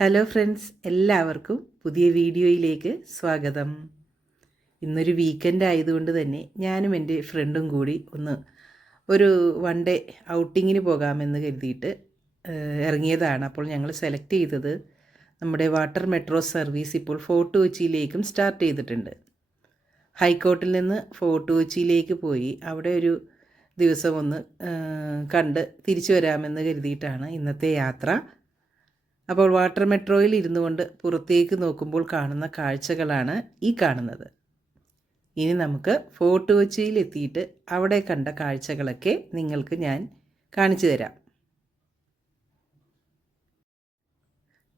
Hello friends, എല്ലാവർക്കും പുതിയ വീഡിയോയിലേക്ക് സ്വാഗതം. ഇന്നൊരു വീക്കെൻഡ് ആയതുകൊണ്ട് തന്നെ ഞാനും എൻ്റെ ഫ്രണ്ടും കൂടി ഒരു വൺ ഡേ ഔട്ടിങ്ങിന് പോകാമെന്ന് കരുതിയിട്ട് ഇറങ്ങിയതാണ്. അപ്പോൾ ഞങ്ങൾ സെലക്ട് ചെയ്തത് നമ്മുടെ വാട്ടർ മെട്രോ സർവീസ് ഇപ്പോൾ ഫോർട്ട് കൊച്ചിയിലേക്കും സ്റ്റാർട്ട് ചെയ്തിട്ടുണ്ട്. ഹൈക്കോർട്ടിൽ നിന്ന് ഫോർട്ട് കൊച്ചിയിലേക്ക് പോയി അവിടെ ഒരു ദിവസം കണ്ട് തിരിച്ചു വരാമെന്ന് കരുതിയിട്ടാണ് ഇന്നത്തെ യാത്ര. അപ്പോൾ വാട്ടർ മെട്രോയിൽ ഇരുന്നു കൊണ്ട് പുറത്തേക്ക് നോക്കുമ്പോൾ കാണുന്ന കാഴ്ചകളാണ് ഈ കാണുന്നത്. ഇനി നമുക്ക് ഫോർട്ട് കൊച്ചിയിൽ എത്തിയിട്ട് അവിടെ കണ്ട കാഴ്ചകളൊക്കെ നിങ്ങൾക്ക് ഞാൻ കാണിച്ചു തരാം.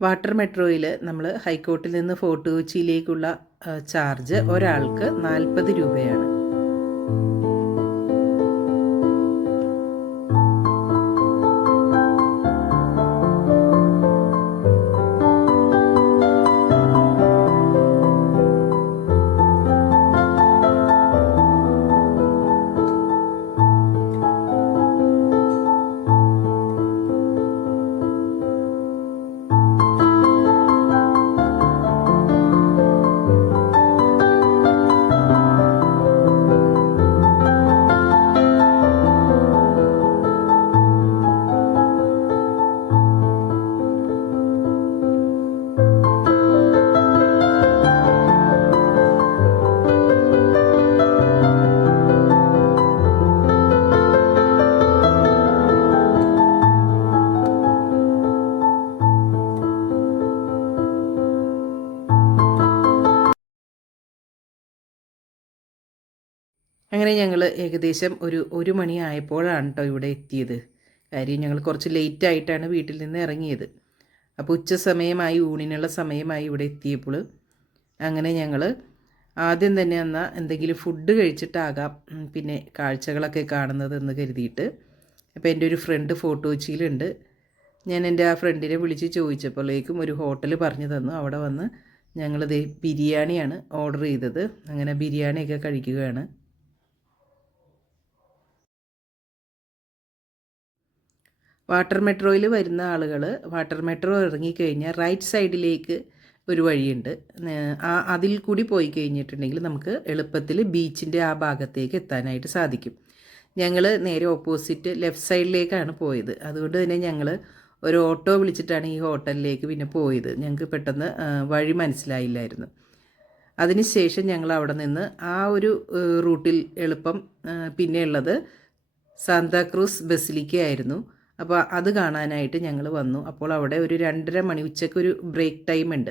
വാട്ടർ മെട്രോയിൽ നമ്മൾ ഹൈക്കോർട്ടിൽ നിന്ന് ഫോർട്ട് കൊച്ചിയിലേക്കുള്ള ചാർജ് ഒരാൾക്ക് 40 രൂപയാണ്. അങ്ങനെ ഞങ്ങൾ ഏകദേശം ഒരു മണിയായപ്പോഴാണ് കേട്ടോ ഇവിടെ എത്തിയത്. കാര്യം ഞങ്ങൾ കുറച്ച് ലേറ്റായിട്ടാണ് വീട്ടിൽ നിന്ന് ഇറങ്ങിയത്. അപ്പോൾ ഉച്ച സമയമായി, ഊണിനുള്ള സമയമായി ഇവിടെ എത്തിയപ്പോൾ അങ്ങനെ ഞങ്ങൾ ആദ്യം തന്നെ എന്തെങ്കിലും ഫുഡ് കഴിച്ചിട്ടാകാം പിന്നെ കാഴ്ചകളൊക്കെ കാണുന്നതെന്ന് കരുതിയിട്ട്. അപ്പോൾ എൻ്റെ ഒരു ഫ്രണ്ട് ഫോർട്ട് കൊച്ചിയിലുണ്ട്. ഞാൻ എൻ്റെ ആ ഫ്രണ്ടിനെ വിളിച്ച് ചോദിച്ചപ്പോഴേക്കും ഒരു ഹോട്ടൽ പറഞ്ഞു തന്നു. അവിടെ വന്ന് ഞങ്ങളിത് ബിരിയാണിയാണ് ഓർഡർ ചെയ്തത്. അങ്ങനെ ബിരിയാണിയൊക്കെ കഴിക്കുകയാണ്. വാട്ടർ മെട്രോയിൽ വരുന്ന ആളുകൾ വാട്ടർ മെട്രോ ഇറങ്ങിക്കഴിഞ്ഞാൽ റൈറ്റ് സൈഡിലേക്ക് ഒരു വഴിയുണ്ട്. അതിൽ കൂടി പോയി കഴിഞ്ഞിട്ടുണ്ടെങ്കിൽ നമുക്ക് എളുപ്പത്തിൽ ബീച്ചിൻ്റെ ആ ഭാഗത്തേക്ക് എത്താനായിട്ട് സാധിക്കും. ഞങ്ങൾ നേരെ ഓപ്പോസിറ്റ് ലെഫ്റ്റ് സൈഡിലേക്കാണ് പോയത്. അതുകൊണ്ട് തന്നെ ഞങ്ങൾ ഒരു ഓട്ടോ വിളിച്ചിട്ടാണ് ഈ ഹോട്ടലിലേക്ക് പിന്നെ പോയത്. ഞങ്ങൾക്ക് പെട്ടെന്ന് വഴി മനസ്സിലായില്ലായിരുന്നു. അതിനുശേഷം ഞങ്ങൾ അവിടെ നിന്ന് ആ ഒരു റൂട്ടിൽ എളുപ്പം പിന്നെയുള്ളത് സാന്താക്രൂസ് ബസിലിക്കയായിരുന്നു. അപ്പോൾ അത് കാണാനായിട്ട് ഞങ്ങൾ വന്നു. അപ്പോൾ അവിടെ ഒരു 2:30 മണി, ഉച്ചയ്ക്കൊരു ബ്രേക്ക് ടൈം ഉണ്ട്.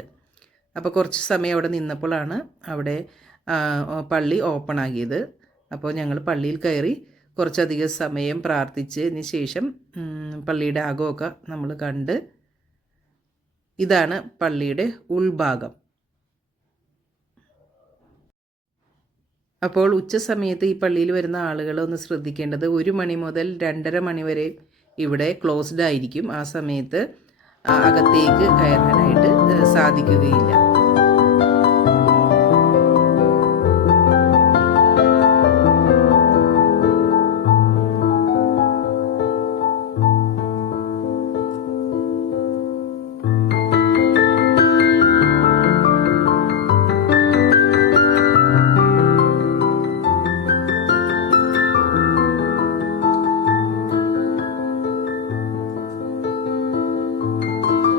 അപ്പോൾ കുറച്ച് സമയം അവിടെ നിന്നപ്പോഴാണ് അവിടെ പള്ളി ഓപ്പൺ ആകിയത്. അപ്പോൾ ഞങ്ങൾ പള്ളിയിൽ കയറി കുറച്ചധികം സമയം പ്രാർത്ഥിച്ചതിന് ശേഷം പള്ളിയുടെ അകമൊക്കെ നമ്മൾ കണ്ട്. ഇതാണ് പള്ളിയുടെ ഉൾഭാഗം. അപ്പോൾ ഉച്ച സമയത്ത് ഈ പള്ളിയിൽ വരുന്ന ആളുകൾ ഒന്ന് ശ്രദ്ധിക്കേണ്ടത്, 1 മണി മുതൽ 2:30 മണി വരെ ഇവിടെ ക്ലോസ്ഡ് ആയിരിക്കും. ആ സമയത്ത് അകത്തേക്ക് കയറാനായിട്ട് സാധിക്കുകയില്ല.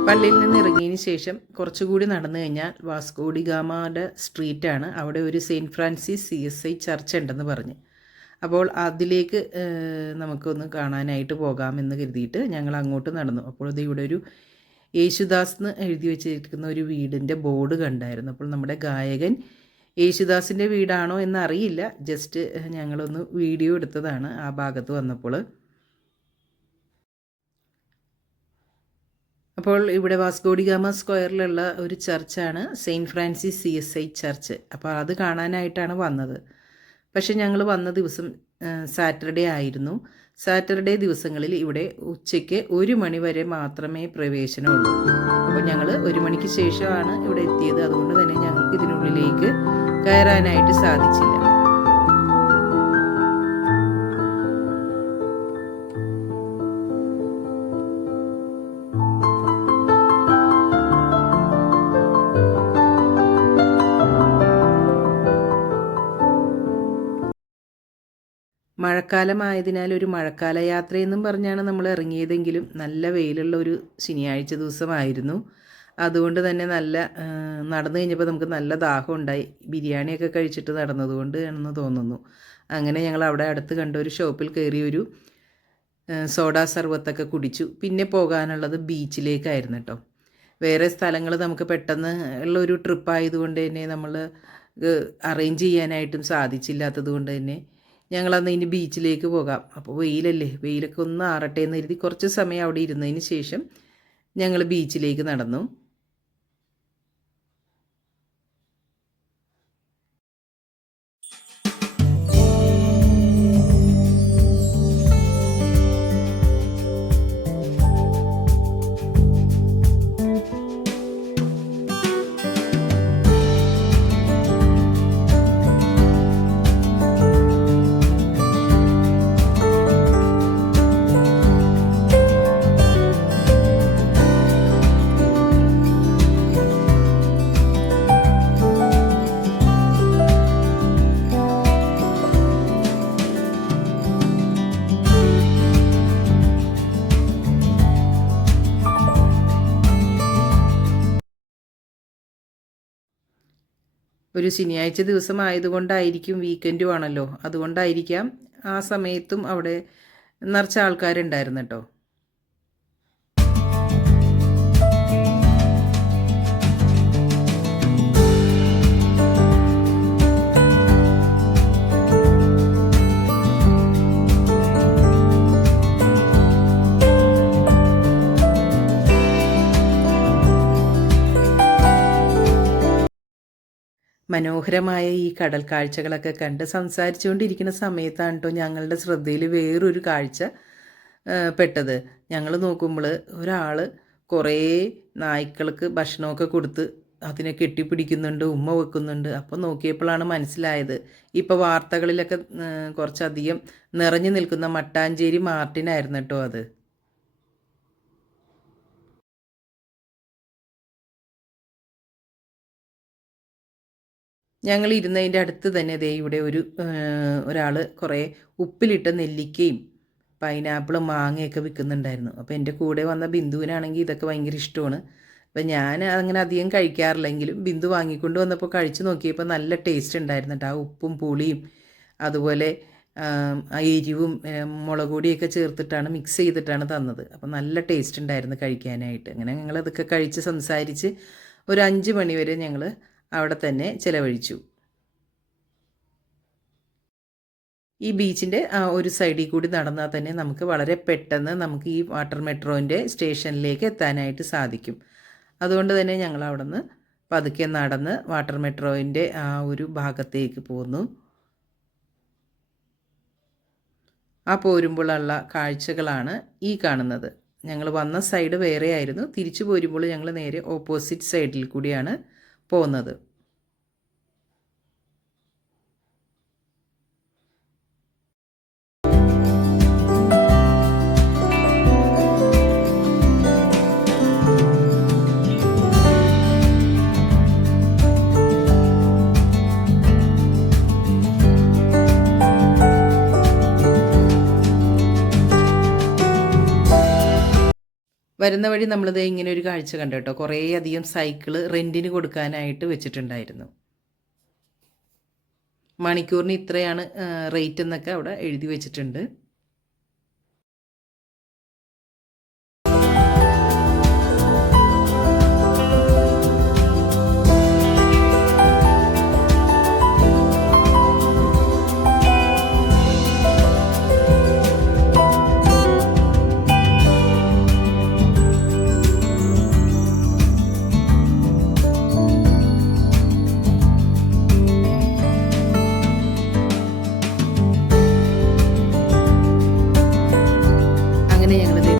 പള്ളിയിൽ നിന്ന് ഇറങ്ങിയതിന് ശേഷം കുറച്ചുകൂടി നടന്നു കഴിഞ്ഞാൽ വാസ്കോ ഡി ഗാമയുടെ സ്ട്രീറ്റാണ്. അവിടെ ഒരു സെയിൻറ്റ് ഫ്രാൻസിസ് CSI ചർച്ച് ഉണ്ടെന്ന് പറഞ്ഞ്. അപ്പോൾ അതിലേക്ക് നമുക്കൊന്ന് കാണാനായിട്ട് പോകാമെന്ന് കരുതിയിട്ട് ഞങ്ങൾ അങ്ങോട്ട് നടന്നു. അപ്പോൾ ഇത് ഇവിടെ ഒരു യേശുദാസ് എന്ന് എഴുതി വെച്ചിരിക്കുന്ന ഒരു വീടിൻ്റെ ബോർഡ് കണ്ടായിരുന്നു. അപ്പോൾ നമ്മുടെ ഗായകൻ യേശുദാസിൻ്റെ വീടാണോ എന്നറിയില്ല. ജസ്റ്റ് ഞങ്ങളൊന്ന് വീഡിയോ എടുത്തതാണ് ആ ഭാഗത്ത് വന്നപ്പോൾ. അപ്പോൾ ഇവിടെ വാസ്കോ ഡി ഗാമ സ്ക്വയറിലുള്ള ഒരു ചർച്ചാണ് സെയിൻറ്റ് ഫ്രാൻസിസ് CSI ചർച്ച്. അപ്പോൾ അത് കാണാനായിട്ടാണ് വന്നത്. പക്ഷെ ഞങ്ങൾ വന്ന ദിവസം സാറ്റർഡേ ആയിരുന്നു. സാറ്റർഡേ ദിവസങ്ങളിൽ ഇവിടെ ഉച്ചയ്ക്ക് 1 മണി വരെ മാത്രമേ പ്രവേശനമുള്ളൂ. അപ്പോൾ ഞങ്ങൾ 1 മണിക്ക് ശേഷമാണ് ഇവിടെ എത്തിയത്. അതുകൊണ്ട് തന്നെ ഞങ്ങൾക്ക് ഇതിനുള്ളിലേക്ക് കയറാനായിട്ട് സാധിച്ചില്ല. മഴക്കാലമായതിനാൽ ഒരു മഴക്കാല യാത്രയെന്നും പറഞ്ഞാണ് നമ്മൾ ഇറങ്ങിയതെങ്കിലും നല്ല വെയിലുള്ള ഒരു ശനിയാഴ്ച ദിവസമായിരുന്നു. അതുകൊണ്ട് തന്നെ നല്ല നടന്നു കഴിഞ്ഞപ്പോൾ നമുക്ക് നല്ല ദാഹം ഉണ്ടായി. ബിരിയാണിയൊക്കെ കഴിച്ചിട്ട് നടന്നതുകൊണ്ട് ആണെന്ന് തോന്നുന്നു. അങ്ങനെ ഞങ്ങൾ അവിടെ അടുത്ത് കണ്ട ഒരു ഷോപ്പിൽ കയറി ഒരു സോഡാ സർബത്തൊക്കെ കുടിച്ചു. പിന്നെ പോകാനുള്ളത് ബീച്ചിലേക്കായിരുന്നു കേട്ടോ. വേറെ സ്ഥലങ്ങൾ നമുക്ക് പെട്ടെന്ന് ഉള്ളൊരു ട്രിപ്പായതുകൊണ്ട് തന്നെ നമ്മൾ അറേഞ്ച് ചെയ്യാനായിട്ടും സാധിച്ചില്ലാത്തത് കൊണ്ട് തന്നെ ഞങ്ങളന്ന് ഇനി ബീച്ചിലേക്ക് പോകാം. അപ്പോൾ വെയിലല്ലേ, വെയിലൊക്കെ ഒന്ന് ആറട്ടെ എന്ന് കരുതി കുറച്ച് സമയം അവിടെ ഇരുന്നതിന് ശേഷം ഞങ്ങൾ ബീച്ചിലേക്ക് നടന്നു. ഒരു ശനിയാഴ്ച ദിവസമായതുകൊണ്ടായിരിക്കും, വീക്കെൻഡും ആണല്ലോ, അതുകൊണ്ടായിരിക്കാം ആ സമയത്തും അവിടെ നിറച്ച ആൾക്കാരുണ്ടായിരുന്നു കേട്ടോ. മനോഹരമായ ഈ കടൽ കാഴ്ചകളൊക്കെ കണ്ട് സംസാരിച്ചുകൊണ്ടിരിക്കുന്ന സമയത്താണ് കേട്ടോ ഞങ്ങളുടെ ശ്രദ്ധയിൽ വേറൊരു കാഴ്ച പെട്ടത്. ഞങ്ങൾ നോക്കുമ്പോൾ ഒരാൾ കുറേ നായ്ക്കൾക്ക് ഭക്ഷണമൊക്കെ കൊടുത്ത് അതിനെ കെട്ടിപ്പിടിക്കുന്നുണ്ട്, ഉമ്മ വെക്കുന്നുണ്ട്. അപ്പോൾ നോക്കിയപ്പോഴാണ് മനസ്സിലായത്, ഇപ്പോൾ വാർത്തകളിലൊക്കെ കുറച്ചധികം നിറഞ്ഞു നിൽക്കുന്ന മട്ടാഞ്ചേരി മാർട്ടിനായിരുന്നു കേട്ടോ അത്. ഞങ്ങൾ ഇരുന്നതിൻ്റെ അടുത്ത് തന്നെ ദേ ഇവിടെ ഒരാൾ കുറേ ഉപ്പിലിട്ട നെല്ലിക്കയും പൈനാപ്പിളും മാങ്ങയൊക്കെ വിൽക്കുന്നുണ്ടായിരുന്നു. അപ്പോൾ എൻ്റെ കൂടെ വന്ന ബിന്ദുവിനാണെങ്കിൽ ഇതൊക്കെ ഭയങ്കര ഇഷ്ടമാണ്. അപ്പോൾ ഞാൻ അങ്ങനെ അധികം കഴിക്കാറില്ലെങ്കിലും ബിന്ദു വാങ്ങിക്കൊണ്ട് വന്നപ്പോൾ കഴിച്ച് നോക്കിയപ്പോൾ നല്ല ടേസ്റ്റ് ഉണ്ടായിരുന്നു കേട്ടോ. ആ ഉപ്പും പുളിയും അതുപോലെ എരിവും മുളക് പൊടിയൊക്കെ ചേർത്തിട്ടാണ്, മിക്സ് ചെയ്തിട്ടാണ് തന്നത്. അപ്പോൾ നല്ല ടേസ്റ്റ് ഉണ്ടായിരുന്നു കഴിക്കാനായിട്ട്. അങ്ങനെ ഞങ്ങളതൊക്കെ കഴിച്ച് സംസാരിച്ച് ഒരു 5 മണി വരെ ഞങ്ങൾ അവിടെ തന്നെ ചിലവഴിച്ചു. ഈ ബീച്ചിൻ്റെ ഒരു സൈഡിൽ കൂടി നടന്നാൽ തന്നെ നമുക്ക് വളരെ പെട്ടെന്ന് നമുക്ക് ഈ വാട്ടർ മെട്രോൻ്റെ സ്റ്റേഷനിലേക്ക് എത്താനായിട്ട് സാധിക്കും. അതുകൊണ്ട് തന്നെ ഞങ്ങൾ അവിടെ നിന്ന് പതുക്കെ നടന്ന് വാട്ടർ മെട്രോൻ്റെ ആ ഒരു ഭാഗത്തേക്ക് പോന്നു. ആ പോരുമ്പോഴുള്ള കാഴ്ചകളാണ് ഈ കാണുന്നത്. ഞങ്ങൾ വന്ന സൈഡ് വേറെ ആയിരുന്നു. തിരിച്ചു പോരുമ്പോൾ ഞങ്ങൾ നേരെ ഓപ്പോസിറ്റ് സൈഡിൽ കൂടിയാണ് പോകുന്നത്. വരുന്ന വഴി നമ്മളിത് ഇങ്ങനെ ഒരു കാഴ്ച കണ്ടു കേട്ടോ. കുറേ അധികം സൈക്കിള് റെൻറ്റിന് കൊടുക്കാനായിട്ട് വെച്ചിട്ടുണ്ടായിരുന്നു. മണിക്കൂറിന് ഇത്രയാണ് റേറ്റ് എന്നൊക്കെ അവിടെ എഴുതി വെച്ചിട്ടുണ്ട്.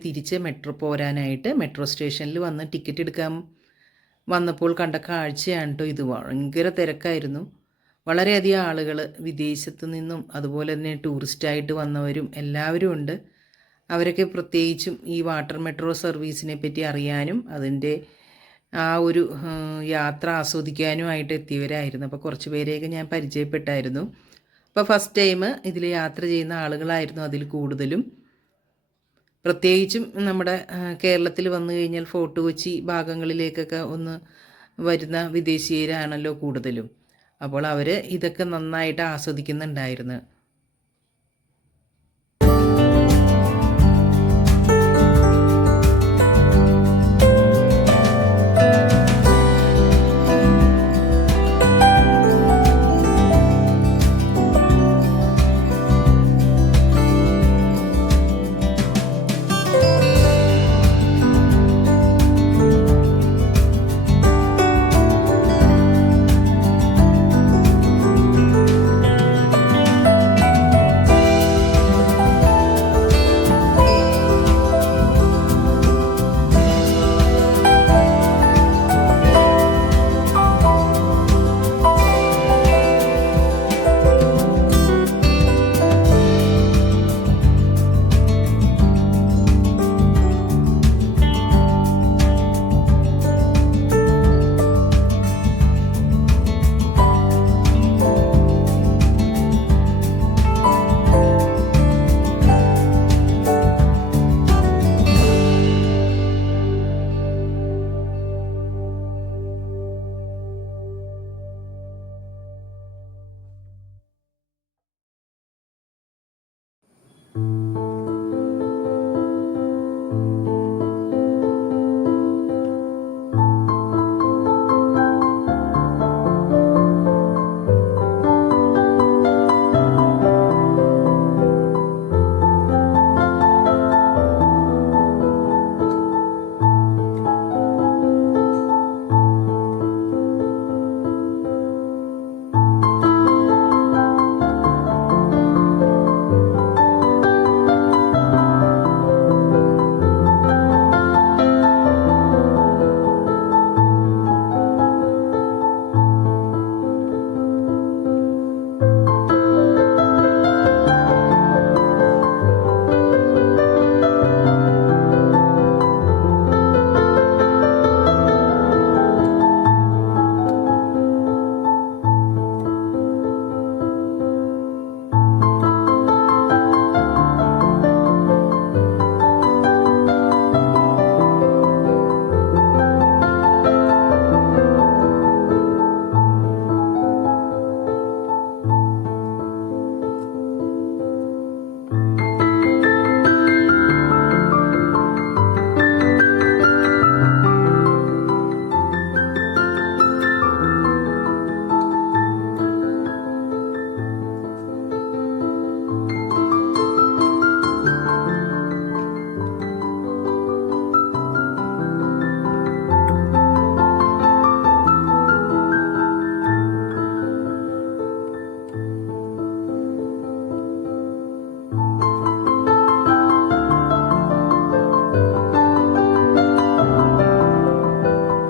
തിരിച്ച് മെട്രോ പോരാനായിട്ട് മെട്രോ സ്റ്റേഷനിൽ വന്ന് ടിക്കറ്റ് എടുക്കാൻ വന്നപ്പോൾ കണ്ട കാഴ്ചയാണ് കേട്ടോ ഇത്. ഭയങ്കര തിരക്കായിരുന്നു. വളരെയധികം ആളുകൾ വിദേശത്തു നിന്നും അതുപോലെ തന്നെ ടൂറിസ്റ്റായിട്ട് വന്നവരും എല്ലാവരും ഉണ്ട്. അവരൊക്കെ പ്രത്യേകിച്ചും ഈ വാട്ടർ മെട്രോ സർവീസിനെ പറ്റി അറിയാനും അതിൻ്റെ ആ ഒരു യാത്ര ആസ്വദിക്കാനുമായിട്ട് എത്തിയവരായിരുന്നു. അപ്പോൾ കുറച്ച് പേരെയൊക്കെ ഞാൻ പരിചയപ്പെട്ടായിരുന്നു. ഇപ്പോൾ ഫസ്റ്റ് ടൈം ഇതിൽ യാത്ര ചെയ്യുന്ന ആളുകളായിരുന്നു അതിൽ കൂടുതലും. പ്രത്യേകിച്ചും നമ്മുടെ കേരളത്തിൽ വന്നു കഴിഞ്ഞാൽ ഫോർട്ട് കൊച്ചി ഭാഗങ്ങളിലേക്കൊക്കെ ഒന്ന് വരുന്ന വിദേശീയരാണല്ലോ കൂടുതലും. അപ്പോൾ അവർ ഇതൊക്കെ നന്നായിട്ട് ആസ്വദിക്കുന്നുണ്ടായിരുന്നു.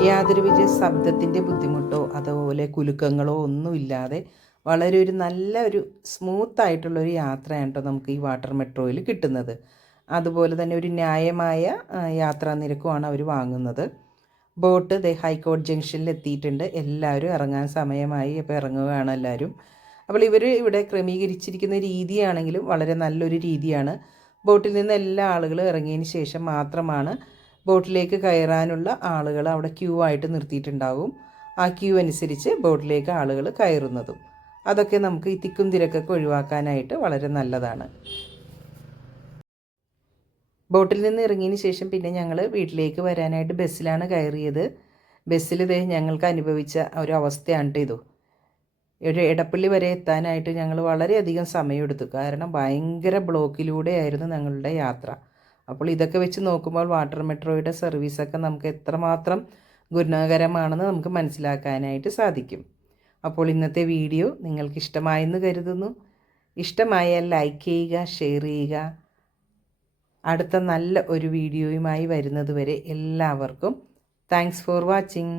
യാതൊരുവിധ ശബ്ദത്തിൻ്റെ ബുദ്ധിമുട്ടോ അതുപോലെ കുലുക്കങ്ങളോ ഒന്നുമില്ലാതെ വളരെ ഒരു നല്ല ഒരു സ്മൂത്തായിട്ടുള്ളൊരു യാത്രയാണ് കേട്ടോ നമുക്ക് ഈ വാട്ടർ മെട്രോയിൽ കിട്ടുന്നത്. അതുപോലെ തന്നെ ഒരു ന്യായമായ യാത്രാ നിരക്കുമാണ് അവർ വാങ്ങുന്നത്. ബോട്ട് ഹൈക്കോടതി ജംഗ്ഷനിൽ എത്തിയിട്ടുണ്ട്. എല്ലാവരും ഇറങ്ങാൻ സമയമായി. അപ്പോൾ ഇറങ്ങുകയാണ് എല്ലാവരും. അപ്പോൾ ഇവർ ഇവിടെ ക്രമീകരിച്ചിരിക്കുന്ന രീതിയാണെങ്കിലും വളരെ നല്ലൊരു രീതിയാണ്. ബോട്ടിൽ നിന്ന് എല്ലാ ആളുകളും ഇറങ്ങിയതിന് ശേഷം മാത്രമാണ് ബോട്ടിലേക്ക് കയറാനുള്ള ആളുകൾ അവിടെ ക്യൂ ആയിട്ട് നിർത്തിയിട്ടുണ്ടാവും. ആ ക്യൂ അനുസരിച്ച് ബോട്ടിലേക്ക് ആളുകൾ കയറുന്നതും അതൊക്കെ നമുക്ക് ഈ തിക്കും തിരക്കൊക്കെ ഒഴിവാക്കാനായിട്ട് വളരെ നല്ലതാണ്. ബോട്ടിൽ നിന്ന് ഇറങ്ങിയതിന് ശേഷം പിന്നെ ഞങ്ങൾ വീട്ടിലേക്ക് വരാനായിട്ട് ബസ്സിലാണ് കയറിയത്. ബസ്സിൽ ഞങ്ങൾക്ക് അനുഭവിച്ച ഒരു അവസ്ഥയാണ് കേട്ടോ ഇത്. ഒരു എടപ്പള്ളി വരെ എത്താനായിട്ട് ഞങ്ങൾ വളരെയധികം സമയമെടുത്തു. കാരണം ഭയങ്കര ബ്ലോക്കിലൂടെയായിരുന്നു ഞങ്ങളുടെ യാത്ര. അപ്പോൾ ഇതൊക്കെ വെച്ച് നോക്കുമ്പോൾ വാട്ടർ മെട്രോയുടെ സർവീസൊക്കെ നമുക്ക് എത്രമാത്രം ഗുണകരമാണെന്ന് നമുക്ക് മനസ്സിലാക്കാനായിട്ട് സാധിക്കും. അപ്പോൾ ഇന്നത്തെ വീഡിയോ നിങ്ങൾക്ക് ഇഷ്ടമായെന്ന് കരുതുന്നു. ഇഷ്ടമായാൽ ലൈക്ക് ചെയ്യുക, ഷെയർ ചെയ്യുക. അടുത്ത നല്ല ഒരു വീഡിയോയുമായി വരുന്നത് വരെ എല്ലാവർക്കും താങ്ക്സ് ഫോർ വാച്ചിങ്.